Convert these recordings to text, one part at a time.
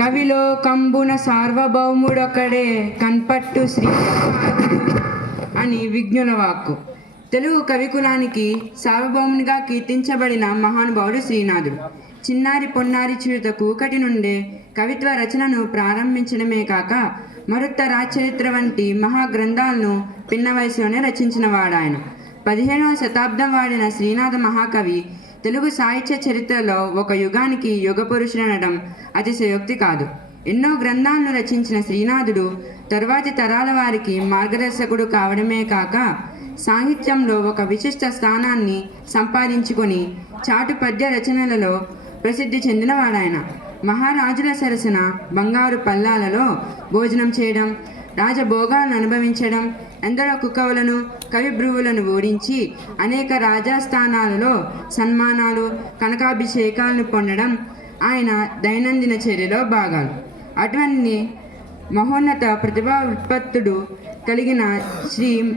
కవిలో కంబున సార్వభౌముడొకడే కన్పట్టు శ్రీ అని విజ్ఞుల వాక్కు. తెలుగు కవికులానికి సార్వభౌమునిగా కీర్తించబడిన మహానుభావుడు శ్రీనాథుడు. చిన్నారి పొన్నారి చిరుత కూకటి నుండే కవిత్వ రచనను ప్రారంభించడమే కాక మరుత్త రాచరిత్ర వంటి మహాగ్రంథాలను పిన్న వయసులోనే రచించిన వాడాయన పదిహేనవ శతాబ్దం వాడిన శ్రీనాథ మహాకవి తెలుగు సాహిత్య చరిత్రలో ఒక యుగానికి యుగ పురుషుడనడం అతిశయోక్తి కాదు. ఎన్నో గ్రంథాలను రచించిన శ్రీనాథుడు తరువాతి తరాల వారికి మార్గదర్శకుడు కావడమే కాక సాహిత్యంలో ఒక విశిష్ట స్థానాన్ని సంపాదించుకొని చాటు పద్య రచనలలో ప్రసిద్ధి చెందినవాడాయన. మహారాజుల సరసన బంగారు పల్లాలలో భోజనం చేయడం రాజభోగాలను అనుభవించడం ఎందరో కుక్కవులను కవిభ్రువులను ఓడించి అనేక రాజాస్థానాలలో సన్మానాలు కనకాభిషేకాలను పొందడం ఆయన దైనందిన చర్యలో భాగాలు. అటువంటి మహోన్నత ప్రతిభా ఉత్పత్తుడు కలిగిన శ్రీ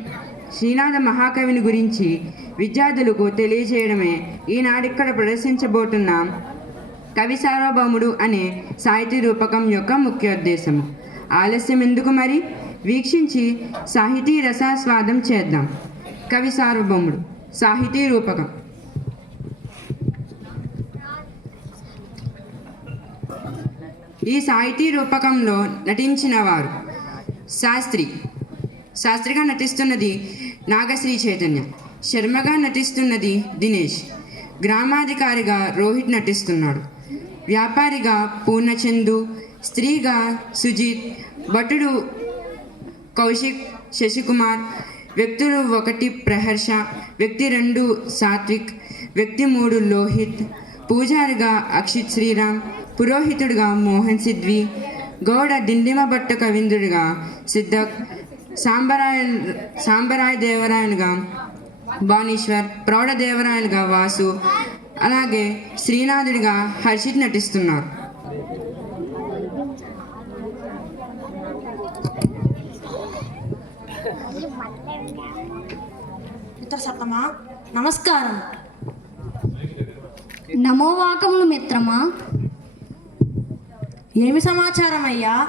శ్రీనాథ మహాకవిని గురించి విద్యార్థులకు తెలియజేయడమే ఈనాడిక్కడ ప్రదర్శించబోతున్న కవి సార్వభౌముడు అనే సాహితీ రూపకం యొక్క ముఖ్యోద్దేశము ఆలస్యం ఎందుకు మరి? వీక్షించి సాహితీ రసాస్వాదం చేద్దాం. కవి సార్వభౌముడు సాహితీ రూపకం. ఈ సాహితీ రూపకంలో నటించిన వారు శాస్త్రి. శాస్త్రిగా నటిస్తున్నది నాగశ్రీ చైతన్య. శర్మగా నటిస్తున్నది దినేష్. గ్రామాధికారిగా రోహిత్ నటిస్తున్నాడు. వ్యాపారిగా పూర్ణచందు స్త్రీగా సుజిత్ భటుడు కౌశిక్ శశికుమార్ వ్యక్తులు ఒకటి ప్రహర్ష వ్యక్తి రెండు సాత్విక్ వ్యక్తి మూడు లోహిత్ పూజారిగా అక్షిత్ శ్రీరామ్ పురోహితుడిగా మోహన్ సిద్వి గౌడ దిండిమ భట్ట కవిందుడిగా సిద్ధక్ సాంబరాయ సాంబరాయ దేవరాయలుగా బాణీశ్వర్ ప్రౌఢ దేవరాయలుగా వాసు అలాగే శ్రీనాథుడిగా హర్షిత్ నటిస్తున్నారు. మిత్ర సత్తమా నమస్కారం నమోవాకములు మిత్రమా? ఏమి సమాచారం అయ్యా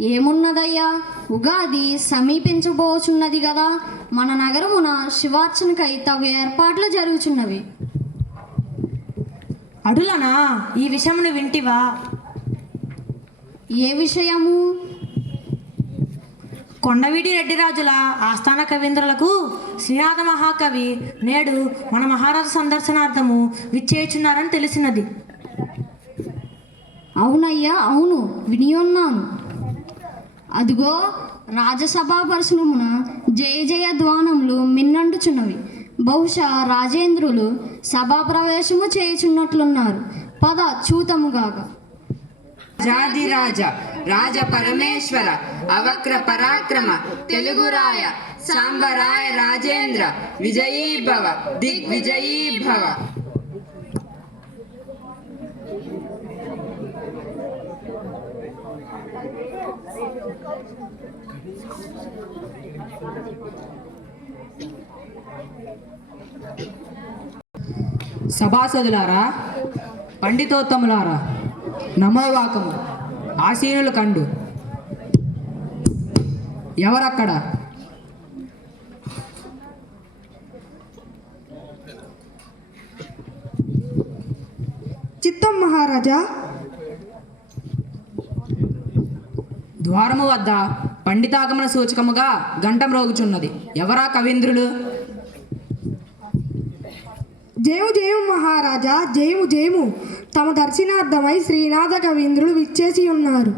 ఏమున్నదయ్యా? ఉగాది సమీపించబోచున్నది కదా మన నగరమున శివార్చనకై తగు ఏర్పాట్లు జరుగుచున్నవి. అడులనా ఈ విషయమును వింటివా? ఏ విషయము? కొండవీటి రెడ్డిరాజుల ఆస్థాన కవీంద్రులకు శ్రీనాథ మహాకవి నేడు మన మహారాజు సందర్శనార్థము విచ్చేయుచున్నారని తెలిసినది. అవునయ్యా అవును వినియున్నాను. అదిగో రాజసభా పరశునమున జయ జయ ధ్వానములు మిన్నండుచున్నవి. బహుశా రాజేంద్రులు సభా ప్రవేశము చేయుచున్నట్లున్నారు. పద చూతముగాక జాదిరాజ రాజ రాజ పరమేశ్వర అవక్ర పరాక్రమ తెలుగురాయ సాంబరాయ రాజేంద్ర విజయీభవ దిగ్విజయీభవ. సభాసదులారా పండితోత్తములారా నమోవాకము. ఆశీనులు కండు. ఎవరక్కడ? చిత్తం మహారాజా. ద్వారము వద్ద పండితాగమన సూచకముగా గంట రోగుచున్నది. ఎవరా కవీంద్రులు? జయము జయము మహారాజా జయము జయము. తమ దర్శనార్థమై శ్రీనాథ కవీంద్రులు విచ్చేసి ఉన్నారు.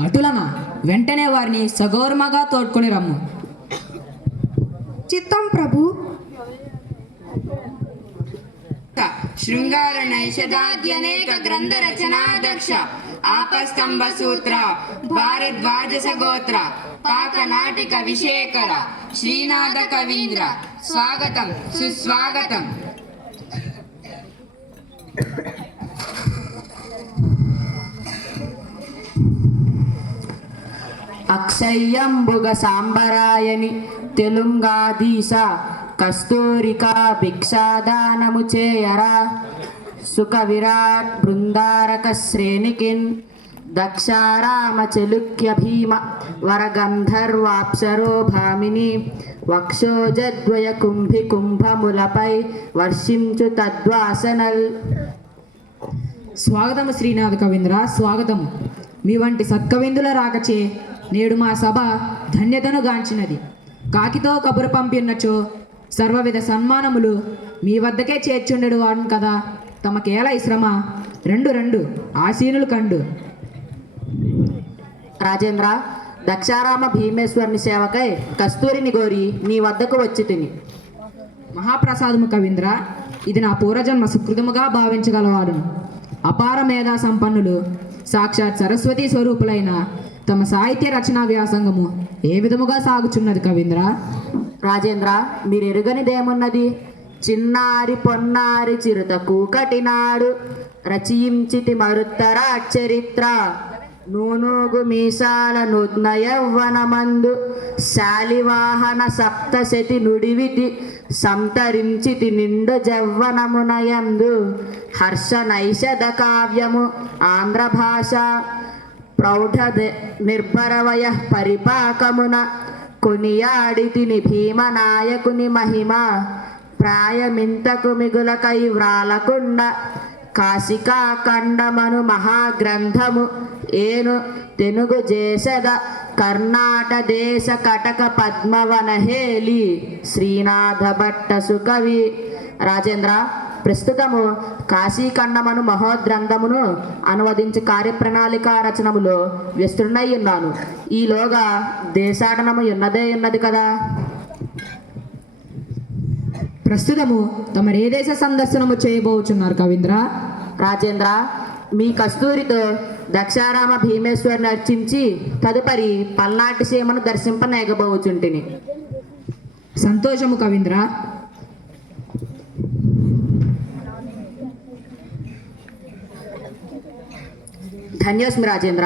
అటులన వెంటనే వారిని సగౌరమగా తోడ్కొని రమ్ము. చిత్తం ప్రభు. శృంగార నైషదాద్యనేక గ్రంథ రచనాదక్ష ఆపస్తంభ సూత్ర భారద్వాజ సగోత్ర పాక నాటిక విశేఖర శ్రీనాథ కవీంద్ర స్వాగతం. సుస్వాగతం. అక్షయ్యంబుగ సాంబరాయని తెలుంగాదీశ కస్తూరికా భిక్షాదానము చేయరా సుఖ విరాట్ బృందారక శ్రేణికిన్ దక్షారామ చెలుక్య భీమ వరగంధర్వాప్సరో భామిని వక్షోజద్వయ కుంభి కుంభములపై వర్షించు తద్వాసనల్ స్వాగతము శ్రీనాథ కవీంద్ర స్వాగతము. మీ వంటి సత్కవిందుల రాకచే నేడు మా సభ ధన్యతను గాంచినది. కాకితో కబురు పంపినచో సర్వవిధ సన్మానములు మీ వద్దకే చేర్చుండడు వాడు కదా. తమకేల ఈ శ్రమ? రెండు రెండు. ఆసీనులు కండు. రాజేంద్ర దక్షారామ భీమేశ్వరుని సేవకై కస్తూరిని గోరి నీ వద్దకు వచ్చి తిని. మహాప్రసాదము కవీంద్ర ఇది నా పూర్వజన్మ సుకృతముగా భావించగలవాడును అపార మేధా సంపన్నులు సాక్షాత్ సరస్వతి స్వరూపులైన తమ సాహిత్య రచనా వ్యాసంగము ఏ విధముగా సాగుచున్నది కవీంద్ర? రాజేంద్ర మీరు ఎరుగనిదేమున్నది చిన్నారి పొన్నారి చిరుత కూకటినాడు రచయించితి మరుత్తర చరిత్ర. నూనూగు మీసాల నూత్న యవ్వనమందు శాలివాహన సప్తశతి నుడివిటి సంతరించితి నిండు జవ్వనమునయందు హర్ష నైషద కావ్యము ఆంధ్ర భాష ప్రౌఢ నిర్భరవయ పరిపాకమున కొనియాడితిని భీమనాయకుని మహిమ ప్రాయమింతకు మిగులకై వ్రాలకుండ కాశికా ఖండమను మహాగ్రంథము ఏను తెనుగు జేసద కర్ణాట దేశ కటక పద్మవన హేలి శ్రీనాథ భట్ట సుకవి. రాజేంద్ర ప్రస్తుతము కాశీఖండమను మహోద్రంథమును అనువదించి కార్యప్రణాళిక రచనములో వ్యస్తున్నై ఉన్నాను. ఈలోగా దేశాటనము ఉన్నదే ఉన్నది కదా? ప్రస్తుతము తమరు దేశ సందర్శనము చేయబోచున్నారు కవీంద్ర. రాజేంద్ర మీ కస్తూరితో దక్షారామ భీమేశ్వరిని అర్చించి తదుపరి పల్నాటి సీమను దర్శింపనేగబోచుంటిని. సంతోషము కవీంద్ర. ధన్యోస్మి రాజేంద్ర.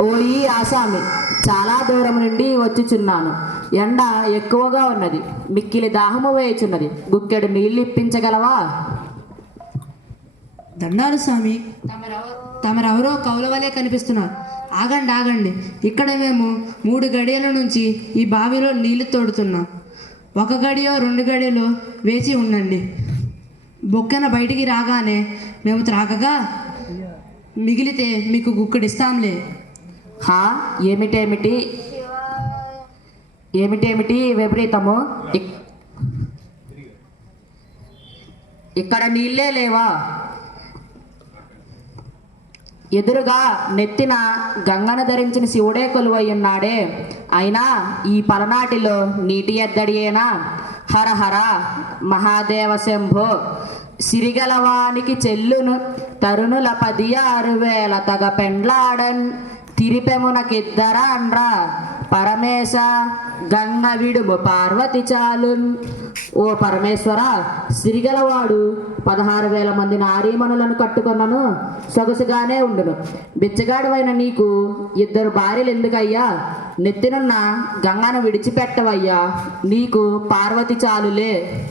ఓయి ఆసామి చాలా దూరం నుండి వచ్చుచున్నాను. ఎండ ఎక్కువగా ఉన్నది మిక్కిలి దాహము వేయుచున్నది. గుక్కెడు నీళ్ళు ఇప్పించగలవా? దండాలు స్వామి తమరెవరో కౌలవలే కనిపిస్తున్నారు. ఆగండి ఆగండి. ఇక్కడ మేము మూడు గడియల నుంచి ఈ బావిలో నీళ్ళు తోడుతున్నాం. ఒక గడియో రెండు గడియలో వేచి ఉండండి. బొక్కెన బయటికి రాగానే మేము త్రాగగా మిగిలితే మీకు గుక్కడిస్తాంలే. హా? ఏమిటేమిటి ఏమిటేమిటి విపరీతము. ఇక్కడ నీళ్ళే లేవా? ఎదురుగా నెత్తిన గంగను ధరించిన శివుడే కొలువై ఉన్నాడే. అయినా ఈ పలనాటిలో నీటి ఎద్దడియేనా హర హర మహాదేవ శంభో సిరిగలవానికి చెల్లును తరుణుల పది ఆరు వేల తగ పెండ్లాడన్ తిరిపెమునకిద్దరా అండ్రా. పరమేశ గంగ విడుము పార్వతి చాలున్. ఓ పరమేశ్వర సిరిగలవాడు పదహారు వేల మంది నారీమణులను కట్టుకున్నను. సొగసుగానే ఉండును. బిచ్చగాడవైన నీకు ఇద్దరు భార్యలు ఎందుకయ్యా? నెత్తినున్న గంగను విడిచిపెట్టవయ్యా. నీకు పార్వతి చాలులే.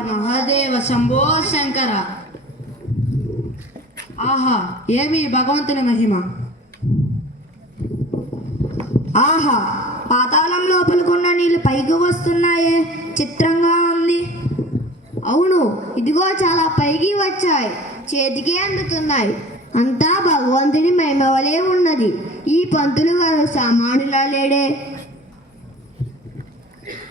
మహాదేవ శంభో శంకర. ఆహా ఏమి భగవంతుని మహిమ? ఆహా పాతాళం లోపలికున్న నీళ్ళు పైకి వస్తున్నాయే చిత్రంగా ఉంది. అవును ఇదిగో చాలా పైకి వచ్చాయి చేతికి అందుతున్నాయి. అంతా భగవంతుని మహిమవలే ఉన్నది. ఈ పంతులు గారు సామానులా లేడే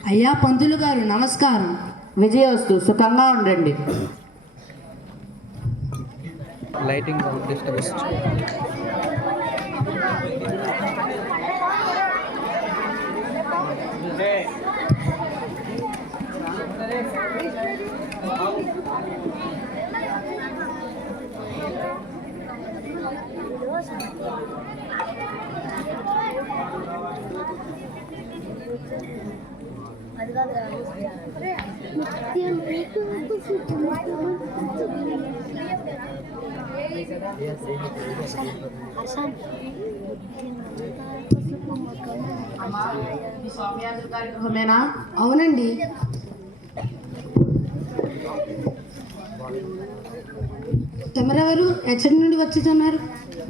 అయ్యా పంతులు గారు నమస్కారం. విజయోస్తు సుఖంగా ఉండండి లైటింగ్ Thank you. అవునండి. తమరెవరు ఎచ్చటి నుండి వచ్చుతున్నారు?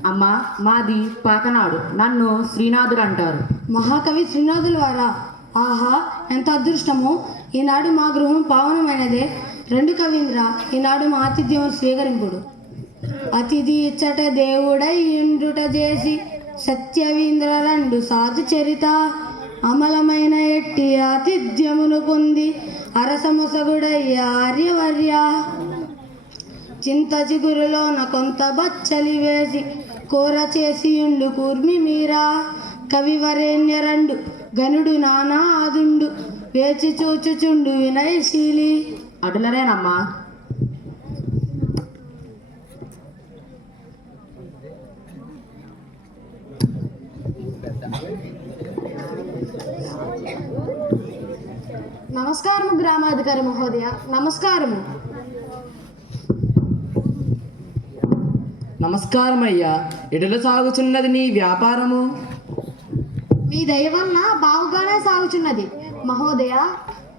అమ్మా మాది పాకనాడు. నన్ను శ్రీనాథుడు అంటారు. మహాకవి శ్రీనాథుల వారా? ఆహా ఎంత అదృష్టమో. ఈనాడు మా గృహం పావనమైనదే. రెండు కవీంద్ర ఈనాడు మా ఆతిథ్యం స్వీకరింపుడు. అతిథి ఇచ్చట దేవుడై ఇండుట చేసి సత్యవీంద్ర రెండు సాధు చరిత అమలమైన ఎట్టి ఆతిథ్యమును పొంది అరసముసగుడయ్య ఆర్యవర్య. చింత చిగురులోన కొంత బచ్చలి వేసి కూర చేసి ఉండు కూర్మి మీరా. కవివరేణ్య రెండు గనుడు నానాదుండు వేచి చూచుచుండు వినయశీలి అటులనేనమ్మా నమస్కారము గ్రామాధికారి మహోదయ. నమస్కారము. నమస్కారం అయ్యా ఎటుల సాగుచున్నది నీ వ్యాపారము? మీ దయ వలన బావుగానే సాగుచున్నది. మహోదయ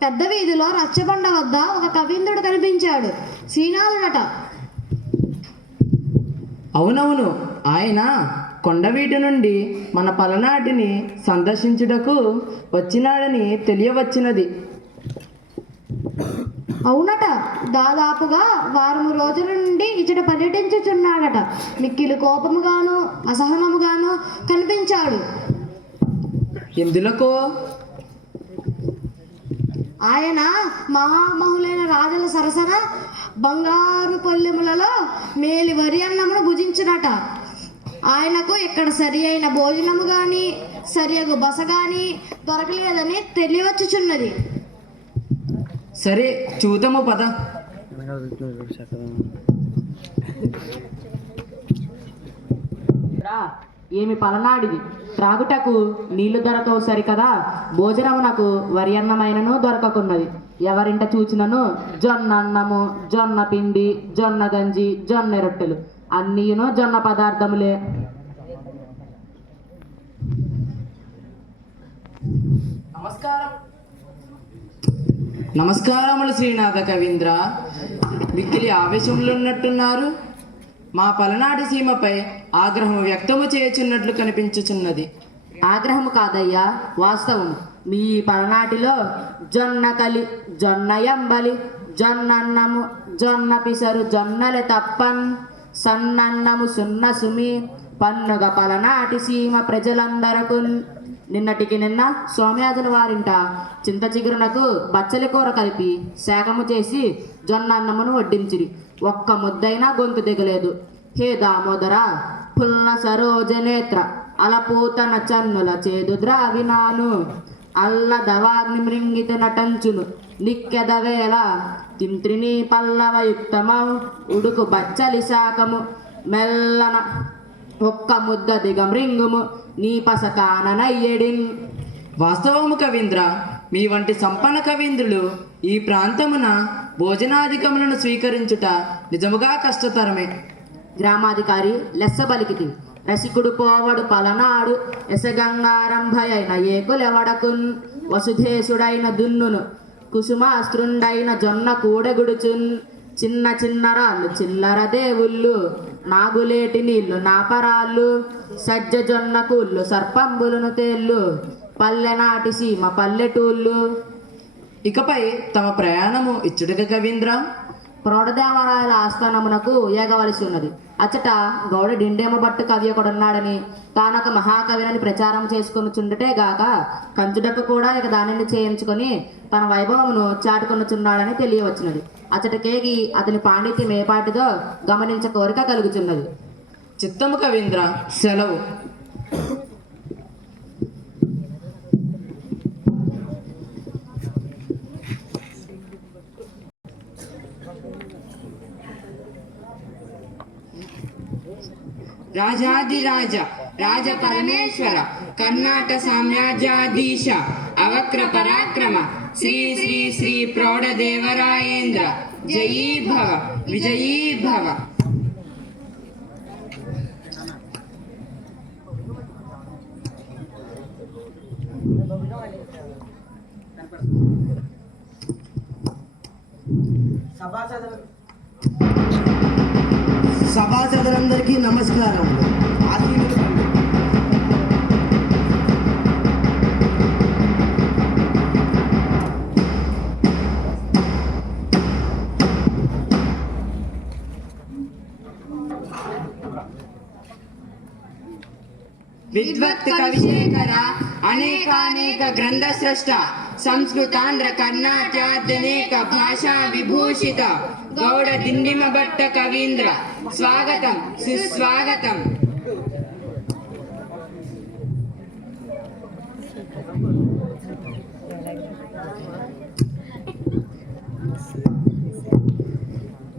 పెద్ద వీధిలో రచ్చబండ వద్ద ఒక కవీంద్రుడు కనిపించాడు. శ్రీనాథుడట. అవునవును. ఆయన కొండవీటి నుండి మన పలనాటిని సందర్శించుటకు వచ్చినాడని తెలియవచ్చినది. అవునట. దాదాపుగా వారం రోజుల నుండి ఇచ్చట పర్యటించుచున్నాడట. మిక్కిలి కోపముగాను అసహనముగాను కనిపించాడు. ఎందులకో? ఆయన మహామహులైన రాజుల సరసన బంగారు పల్లెములలో మేలి వరి అన్నమును భుజించునట. ఆయనకు ఇక్కడ సరి అయిన భోజనము కానీ సరియగు బస కానీ దొరకలేదని తెలియవచ్చుచున్నది. సరే చూతము పద. రా, ఏమి పలనాడిది త్రాగుటకు నీళ్ళు దొరకవు సరికదా? భోజనమునకు వరి అన్నమైనను దొరకకున్నది ఎవరింట చూచినను? జొన్న అన్నము జొన్న పిండి జొన్న గంజి జొన్న రొట్టెలు. అన్నీను జొన్న పదార్థములే. నమస్కారం. నమస్కారములు శ్రీనాథ కవీంద్ర. మిక్కిలి ఆవేశంలో ఉన్నట్టున్నారు మా పలనాటి సీమపై ఆగ్రహం వ్యక్తము చేయుచున్నట్లు కనిపించుచున్నది. ఆగ్రహము కాదయ్యా వాస్తవం. మీ పలనాటిలో జొన్న కలి జొన్న ఎంబలి జొన్న అన్నము జొన్న పిసరు జొన్నల తప్పన్ సన్నన్నము సున్న సుమి పన్నుగ పలనాటి సీమ ప్రజలందరకు నిన్నటికి నిన్న సోమయాజుల వారింట చింత చిగురునకు బచ్చలి కూర కలిపి శాఖము చేసి జొన్న అన్నమును వడ్డించిరి. ఒక్క ముద్దైనా గొంతు దిగలేదు. హే దామోదర పుల్ల సరోజనేత్ర అలపూతన చన్నుల చేదు ద్రావినాను అల్ల దవాగ్ని మృంగిత నటంచును నిక్కెదవేళ తింత్రిని పల్లవయుక్తమౌ ఉడుకు బచ్చలి శాఖము. మెల్లన ఒక్క ముద్ద దిగమృంగుము నీ పసకాననయ్యడిన్ వాస్తవము కవీంద్ర మీ వంటి సంపన్న కవీంద్రులు ఈ ప్రాంతమున భోజనాధికములను స్వీకరించుట నిజముగా కష్టతరమే. గ్రామాధికారి లెస్స బలికితి రసికుడు పోవడు పలనాడు ఎసగంగారంభయైన ఏకులెవడకున్? వసుధేశుడైన దున్నును కుసుమాస్త్రుండైన జొన్న కూడగుడుచున్? చిన్న చిన్న రాళ్ళు చిల్లర దేవుళ్ళు నాగులేటి నీళ్ళు నాపరాళ్ళు సజ్జ జొన్న కూళ్ళు సర్పంబులను తేళ్ళు పల్లెనాటి సీమ పల్లెటూళ్ళు ఇకపై తమ ప్రయాణము ఇచ్చుటక కవీంద్ర. ప్రౌఢదేవరాయల ఆస్థానమునకు ఏగవలసి ఉన్నది. అచ్చట గౌడ డిండేమ భట్టు కవి ఒకడున్నాడని తానొక మహాకవినని ప్రచారం చేసుకుని చుండటే గాక కంచుడకు కూడా ఇక దానిని చేయించుకొని తన వైభవమును చాటుకొనుచున్నాడని తెలియవచ్చినది. అచ్చటకేగి అతని పాండిత్యం ఏపాటిదో గమనించ కోరిక కలుగుచున్నది. చిత్తము కవీంద్ర సెలవు. రాజాదిరాజ రాజ పరమేశ్వర కర్ణాట సామ్రాజ్యాధీశ అవక్ర పరాక్రమ శ్రీ శ్రీ శ్రీ ప్రౌఢదేవరాయేంద్ర జయీ భవ విజయీ భవ సభాసదులందరికీ నమస్కారం ఆశీనులు కండి. విద్వత్ కవిశేఖర అనేకానేక గ్రంథ స్రష్ట సంస్కృతాంధ్ర కర్ణాట్యాద్యనేక భాషా విభూషిత గౌడ దిండిమ భట్ట కవీంద్ర. స్వాగతం సుస్వాగతం.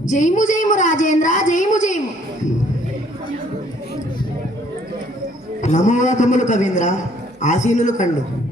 జైము జైము రాజేంద్ర జైము జైము. నమోవాకములు కవీంద్ర ఆసీనులు కండు.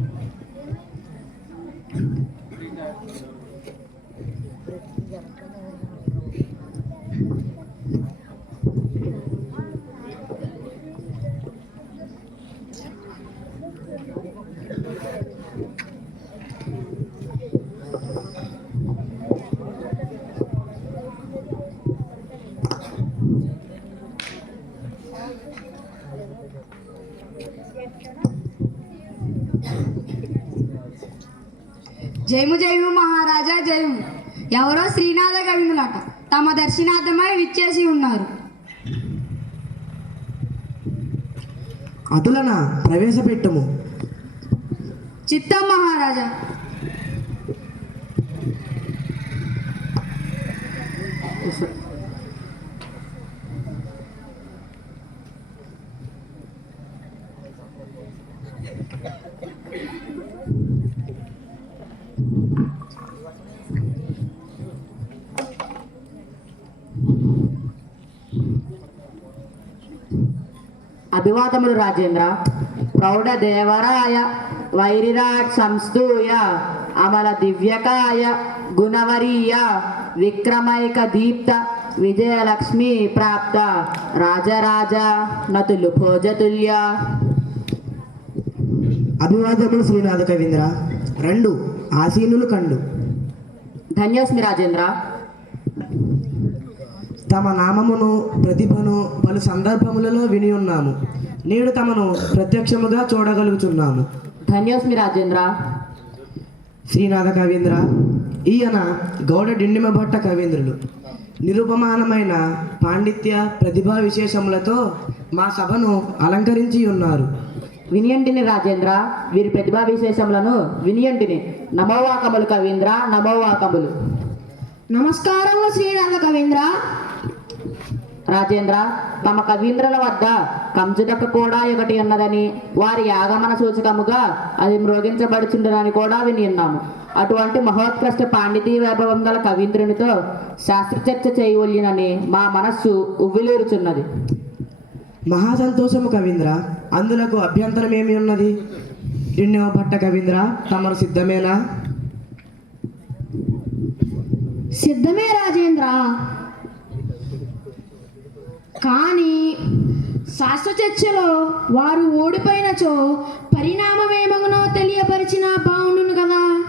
జైము జైము మహారాజా జైము ఎవరో శ్రీనాథ కవిములట తమ దర్శనార్థమై విచ్చేసి ఉన్నారు. అటులన ప్రవేశపెట్టుము. చిత్తం మహారాజా. అభివాదములు రాజేంద్ర. ప్రౌఢ దేవరాయ వైరిరాట్ సంస్థూయ అమల దివ్యకాయ గుణవరీయ విక్రమైక దీప్త విజయలక్ష్మి ప్రాప్త రాజరాజ నతులు భోజతుల్య. అభివాదములు శ్రీనాథ కవీంద్ర. రెండు ఆసీనులు కండు. ధన్యోస్మి రాజేంద్ర. తమ నామమును ప్రతిభను పలు సందర్భములలో విని ఉన్నాము. నేడు తమను ప్రత్యక్షముగా చూడగలుగుతున్నాము ధన్యోస్మి రాజేంద్ర. శ్రీనాథ కవీంద్ర ఈయన గౌడ డిండిమ భట్ట కవీంద్రులు. నిరుపమానమైన పాండిత్య ప్రతిభా విశేషములతో మా సభను అలంకరించి ఉన్నారు. వినియంటిని రాజేంద్ర వీరి ప్రతిభా విశేషములను వినియంటిని. నమోవాకములు కవీంద్ర నమోవాకములు. నమస్కారము శ్రీనాథ కవీంద్ర. రాజేంద్ర తమ కవీంద్రుల వద్ద కంచుదక్క కూడా ఒకటి ఉన్నదని వారి యాగమన సూచకముగా అది మ్రోగించబడుచుండదని కూడా విని ఉన్నాము. అటువంటి మహోత్కృష్ట పాండితీ వైభవం గల కవీంద్రునితో శాస్త్రచర్చ చేయవలెనని మా మనస్సు ఉవ్విలూరుచున్నది. మహా సంతోషము కవీంద్ర. అందులకు అభ్యంతరం ఏమి ఉన్నది? డిండిమ భట్ట కవీంద్ర తమరు సిద్ధమేనా? సిద్ధమే రాజేంద్ర. కానీ శాస్త్ర చర్చలో వారు ఓడిపోయినచో పరిణామమేమగునో తెలియపరిచిన బాగుండును కదా.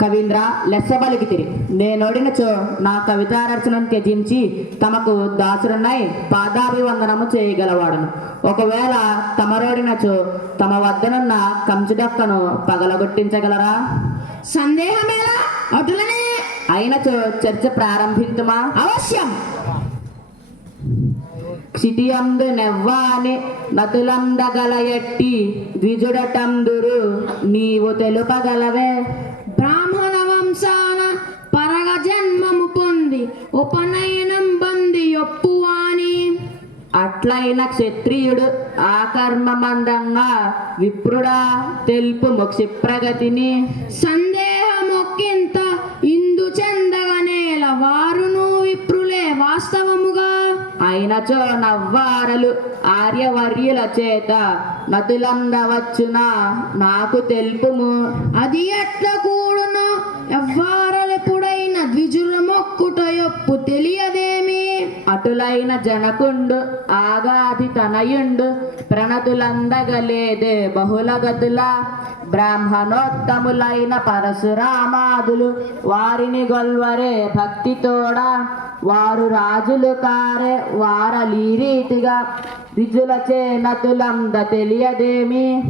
కవీంద్ర లెస్సబలికితిరి నేనోడినచో నా కవితా రచనను త్యజించి తమకు దాసుడున్నై పాదాభివందనము చేయగలవాడును. ఒకవేళ తమరోడినచో తమ వద్దనున్న కంచుడక్కను పగలగొట్టించగలరా? సందేహమేలా? అటులనే. అయినచో చర్చ ప్రారంభించుమా అవశ్యం. క్షితియందు నెవ్వాని నతులందగల ఎట్టి ద్విజుడటందురు నీవు తెలుపగలవే. బ్రాహ్మణ వంశాన పరగ జన్మము పొంది ఉపనయనం బంది ఒప్పువాని. అట్లైన క్షత్రియుడు ఆకర్మమందంగా విప్రుడా తెలుపు ప్రగతిని. సందేహమొక్కింత ఇందు చెందగనేల వారును విప్రులే వాస్తవముగా. అయినచో నవ్వారలు ఆర్యవర్యుల చేత మతులందవచ్చున? నాకు తెలుపుము. అది ఎట్ల కూడును? ఎవ్వారలెప్పుడైన ద్విజుల మొక్కుట యొప్పు తెలియదేమి? అటులైన జనకుండు ఆగాది తనయుండు ప్రణతులందగలేదే బహుళగతుల. బ్రాహ్మణోత్తములైన పరశురామాదులు వారిని గొల్వరే భక్తితోడ. వారు రాజులు కారే వారలీరీతిగా ద్విజులచే నతులంద తెలియదేమి?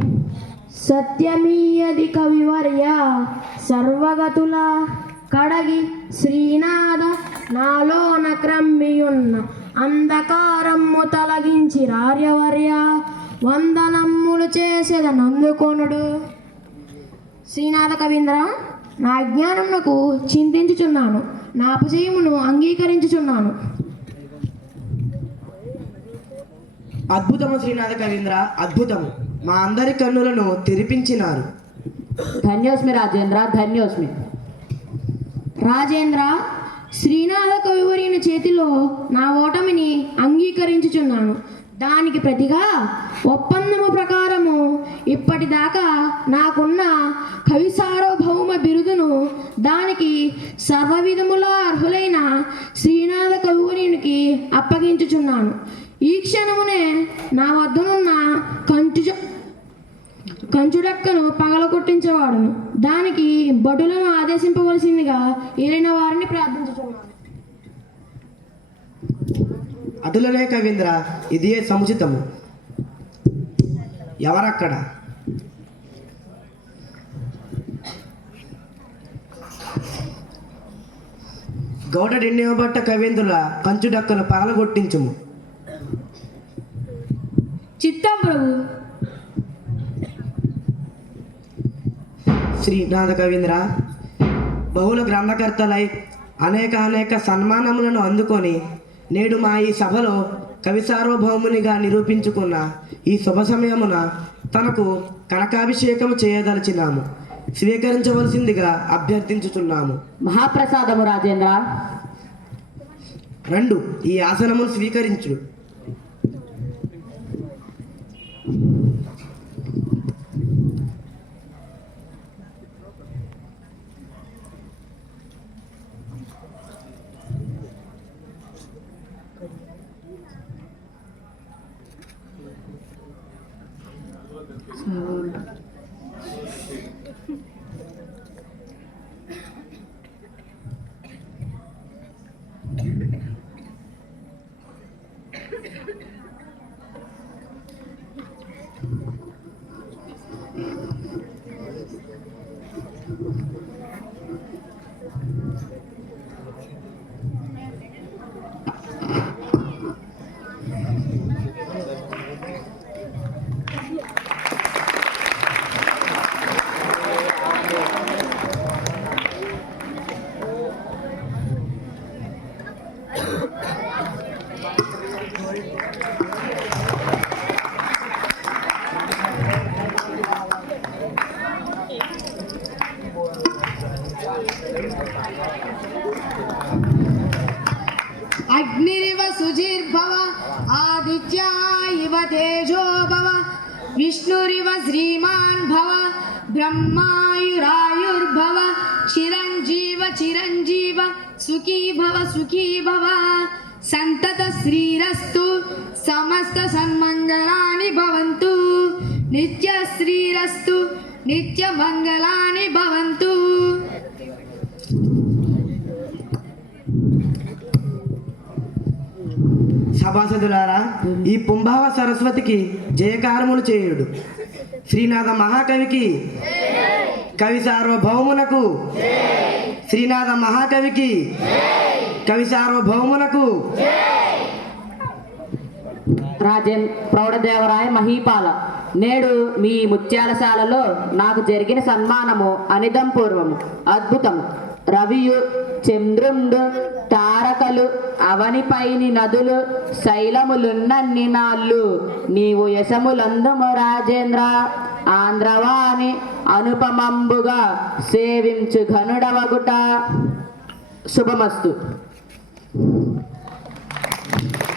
సత్యమీయది కవివర్య సర్వగతుల కడగి శ్రీనాథ నాలోన క్రమ్మియున్న అంధకారమ్ము తొలగించి రార్యవర్య వందనమ్ములు చేసేద నందుకోనుడు. శ్రీనాథ కవీంద్ర నా జ్ఞానమునకు చింతించుచున్నాను. నా అపజయమును అంగీకరించుచున్నాను. అద్భుతము శ్రీనాథ కవీంద్ర అద్భుతము. మా అందరి కన్నులను తెరిపించినారు. ధన్యోస్మి రాజేంద్ర ధన్యోస్మి. రాజేంద్ర శ్రీనాథ కవివరిన చేతిలో నా ఓటమిని అంగీకరించుచున్నాను. దానికి ప్రతిగా ఒప్పందము ప్రకారము ఇప్పటిదాకా నాకున్న కవి సార్వభౌమ బిరుదును దానికి సర్వవిధముల అర్హులైన శ్రీనాథ కవివరునికి అప్పగించుచున్నాను. ఈ క్షణమునే నా వద్దనున్న కంచు కంచుడక్కను పగలగొట్టించేవాడును దానికి భటులను ఆదేశింపవలసిందిగా ఏలిన వారిని ప్రార్థించుతున్నాను అటులనే కవీంద్ర ఇదే సముచితము. ఎవరక్కడ? గౌడ డిండివబట్ట కవీంద్రుల కంచుడక్కను పగలగొట్టించుము. చిత్తం ప్రభు. శ్రీనాథ కవీంద్ర బహుళ గ్రంథకర్తలై అనేక అనేక సన్మానములను అందుకొని నేడు మా ఈ సభలో కవి సార్వభౌమునిగా నిరూపించుకున్న ఈ శుభ సమయమున తనకు కనకాభిషేకము చేయదలిచినాము. స్వీకరించవలసిందిగా అభ్యర్థించుచున్నాము. మహాప్రసాదము రాజేంద్ర. రెండు ఈ ఆసనమును స్వీకరించు సుఖీ భవ. సంతత శ్రీరస్తు సమస్త సన్మంగళాని భవంతు. నిత్య శ్రీరస్తు నిత్య మంగళాని భవంతు. సభాసదులారా ఈ పుంభావ సరస్వతికి జయకారములు చేయుడు. శ్రీనాథ మహాకవికి కవి సార్వభౌమునకు శ్రీనాథ మహాకవికి కవి సార్వభౌమునకు రాజన్ ప్రౌఢదేవరాయ మహీపాల. నేడు మీ ముత్యాలశాలలో నాకు జరిగిన సన్మానము అనిదం పూర్వము. అద్భుతము రవియు చంద్రుండు తారకలు అవనిపైని నదులు శైలములున్నన్ని నాళ్ళు నీవు యశములందుము రాజేంద్ర. ఆంధ్రవాణి అనుపమంబుగా సేవించు ఘనుడవగుట. శుభమస్తు. Thank you.